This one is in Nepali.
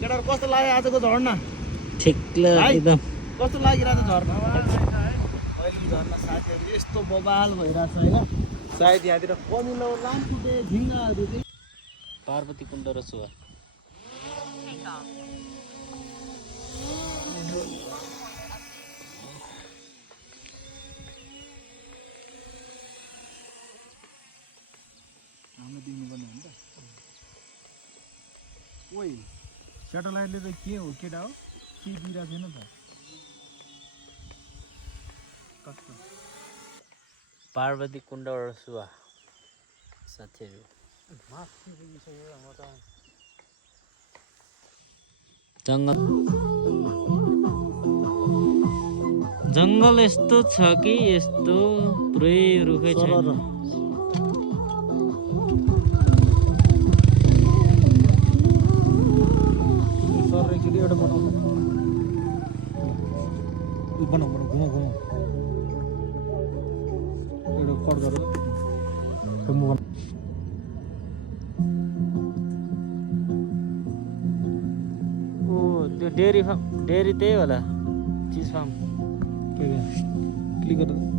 केटाहरू कस्तो लाग्यो आजको झर्ना? ठिक्क एकदम कस्तो लागिरहेको झर्ना? पहिलेको झर्ना साथीहरू यस्तो बबाल भइरहेछ होइन। सायद यहाँतिर कमिलो लामखुट्टे झिङ्गाहरू चाहिँ पार्वती कुण्ड रसुवा दिनुपर्ने हो नि त। ओइ सेटेलाइटले त के हो केटा हो के दिइरहेको छैन त। कस्तो पार्वती कुण्ड रसुवा साथीहरू जङ्गल यस्तो छ कि यस्तो पुरै रुखै छ। एउटा बनाउनु घुमाउ एउटा कट गरेर ओ त्यो डेरी त्यही होला चिज फार्म क्लिक गरेर